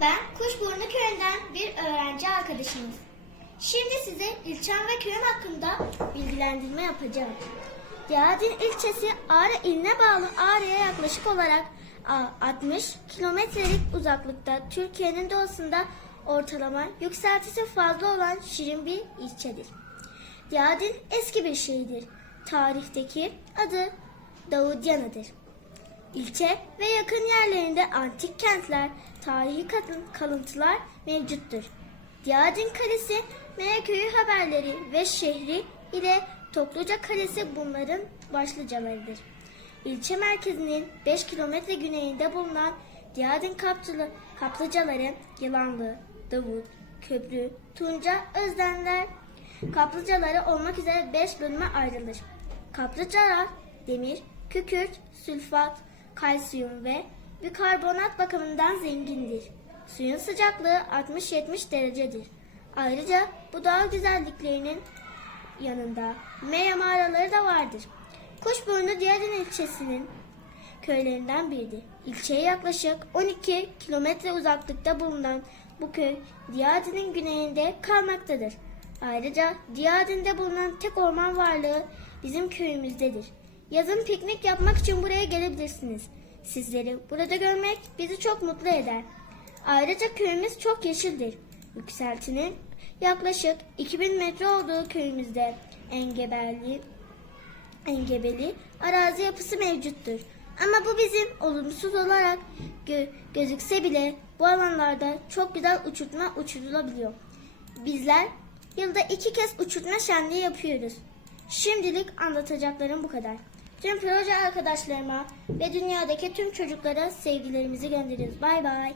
Ben Kuşburnu köyünden bir öğrenci arkadaşınız. Şimdi size ilçem ve köyüm hakkında bilgilendirme yapacağım. Diyadin ilçesi Ağrı iline bağlı Ağrı'ya yaklaşık olarak a, 60 kilometrelik uzaklıkta Türkiye'nin doğusunda ortalama yükseltisi fazla olan şirin bir ilçedir. Diyadin eski bir şehirdir. Tarihteki adı Davudyana'dır. İlçe ve yakın yerlerinde antik kentler, tarihi kadın kalıntılar mevcuttur. Diyadin Kalesi, Meraköy'ü haberleri ve şehri ile Topluca Kalesi bunların başlıcalarıdır. İlçe merkezinin 5 kilometre güneyinde bulunan Diyadin Kapçılı, Kaplıcaları, Yılanlı, Davut, Köprü, Tunca, Özdenler, Kaplıcaları olmak üzere 5 bölüme ayrılır. Kaplıcalar demir, kükürt, sülfat, kalsiyum ve bikarbonat bakımından zengindir. Suyun sıcaklığı 60-70 derecedir. Ayrıca bu doğal güzelliklerinin yanında meyve mağaraları da vardır. Kuşburnu Diyadin ilçesinin köylerinden biridir. İlçeye yaklaşık 12 kilometre uzaklıkta bulunan bu köy Diyadin'in güneyinde kalmaktadır. Ayrıca Diyadin'de bulunan tek orman varlığı bizim köyümüzdedir. Yazın piknik yapmak için buraya gelebilirsiniz. Sizleri burada görmek bizi çok mutlu eder. Ayrıca köyümüz çok yeşildir. Yükseltinin yaklaşık 2000 metre olduğu köyümüzde engebeli, engebeli arazi yapısı mevcuttur. Ama bu bizim olumsuz olarak gö- gözükse bile bu alanlarda çok güzel uçurtma uçurulabiliyor. Bizler yılda iki kez uçurtma şenliği yapıyoruz. Şimdilik anlatacaklarım bu kadar. Tüm proje arkadaşlarıma ve dünyadaki tüm çocuklara sevgilerimizi gönderiyoruz. Bay bay.